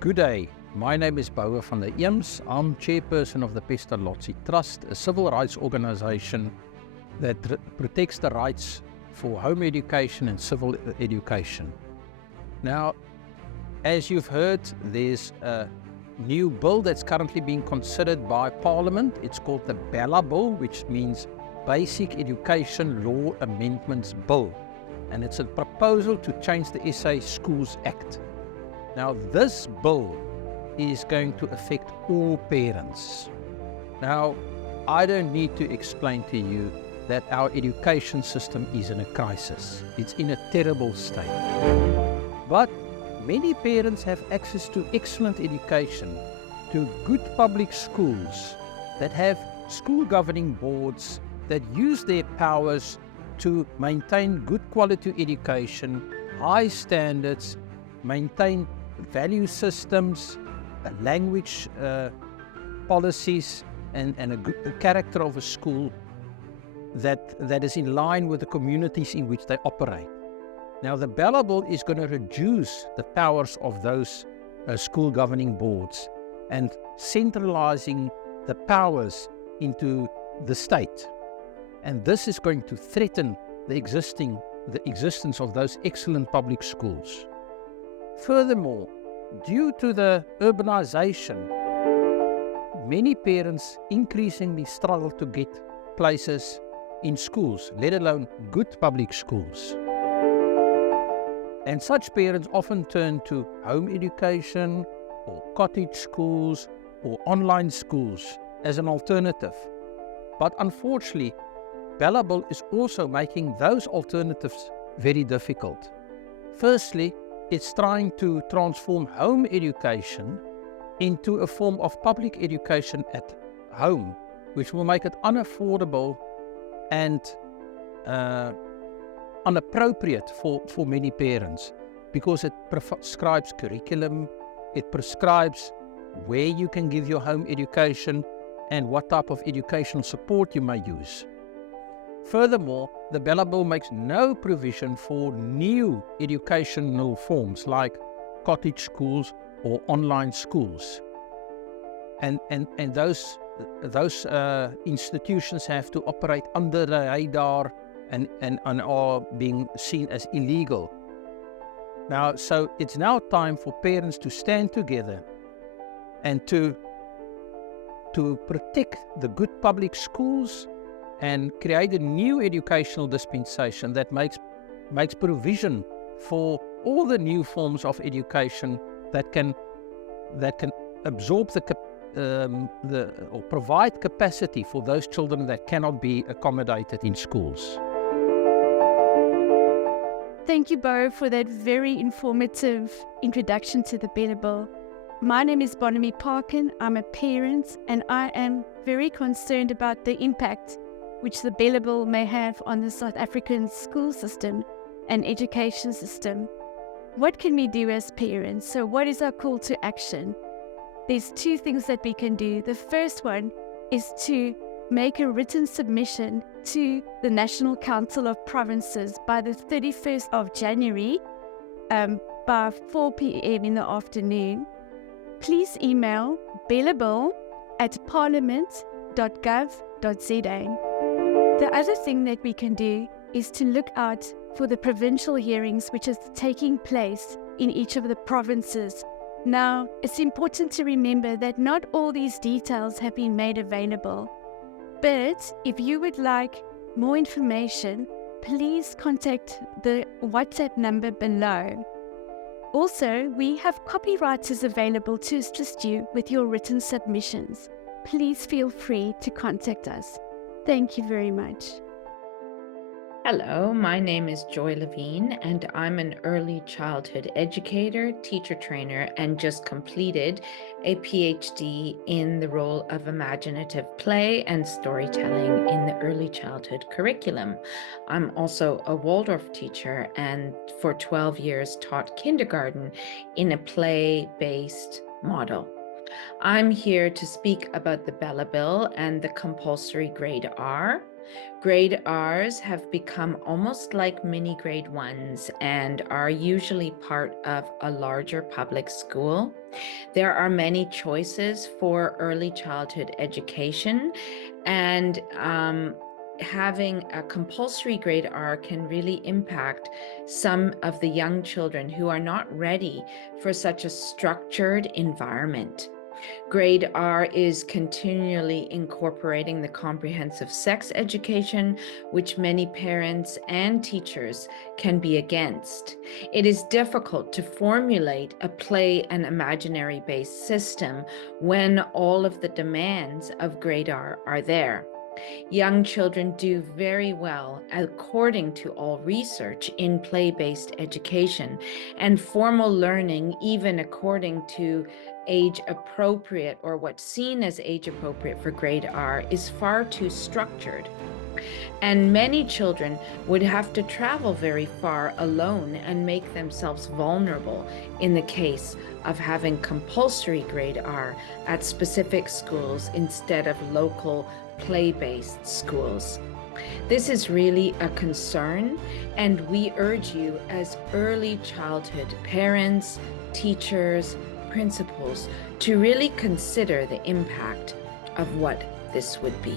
Good day. My name is Bouwer van der Eems. I'm chairperson of the Pestalozzi Trust, a civil rights organization that protects the rights for home education and civil education. Now, as you've heard, there's a new bill that's currently being considered by Parliament. It's called the BELA bill, which means Basic Education Law Amendments Bill. And it's a proposal to change the SA Schools Act. Now, this bill is going to affect all parents. Now, I don't need to explain to you that our education system is in a crisis. It's in a terrible state. But many parents have access to excellent education, to good public schools that have school governing boards that use their powers to maintain good quality education, high standards, maintain value systems, language policies, and a good character of a school that is in line with the communities in which they operate. Now, the BELA bill is going to reduce the powers of those school governing boards and centralizing the powers into the state. And this is going to threaten the existence of those excellent public schools. Furthermore, due to the urbanization, many parents increasingly struggle to get places in schools, let alone good public schools. And such parents often turn to home education or cottage schools or online schools as an alternative. But unfortunately, BELA bill is also making those alternatives very difficult. Firstly, it's trying to transform home education into a form of public education at home, which will make it unaffordable and inappropriate for many parents, because it prescribes curriculum, it prescribes where you can give your home education and what type of educational support you may use. Furthermore, the BELA bill makes no provision for new educational forms like cottage schools or online schools. And those institutions have to operate under the radar and are being seen as illegal. Now, so it's now time for parents to stand together and to protect the good public schools and create a new educational dispensation that makes provision for all the new forms of education that can absorb or provide capacity for those children that cannot be accommodated in schools. Thank you, Bo, for that very informative introduction to the BELA bill. My name is Bonami Parkin. I'm a parent, and I am very concerned about the impact which the BELA bill may have on the South African school system and education system. What can we do as parents? So what is our call to action? There's two things that we can do. The first one is to make a written submission to the National Council of Provinces by the 31st of January by 4 p.m. in the afternoon. Please email belabill@parliament.gov.za. The other thing that we can do is to look out for the provincial hearings which is taking place in each of the provinces. Now, it's important to remember that not all these details have been made available. But if you would like more information, please contact the WhatsApp number below. Also, we have copywriters available to assist you with your written submissions. Please feel free to contact us. Thank you very much. Hello, my name is Joy LaVine, and I'm an early childhood educator, teacher trainer, and just completed a PhD in the role of imaginative play and storytelling in the early childhood curriculum. I'm also a Waldorf teacher, and for 12 years taught kindergarten in a play-based model. I'm here to speak about the BELA bill and the compulsory grade R. Grade Rs have become almost like mini grade 1s and are usually part of a larger public school. There are many choices for early childhood education, and having a compulsory grade R can really impact some of the young children who are not ready for such a structured environment. Grade R is continually incorporating the comprehensive sex education, which many parents and teachers can be against. It is difficult to formulate a play and imaginary-based system when all of the demands of Grade R are there. Young children do very well, according to all research, in play-based education, and formal learning, even according to age appropriate, or what's seen as age appropriate for Grade R, is far too structured. And many children would have to travel very far alone and make themselves vulnerable in the case of having compulsory Grade R at specific schools instead of local play-based schools. This is really a concern, and we urge you as early childhood parents, teachers, principals to really consider the impact of what this would be.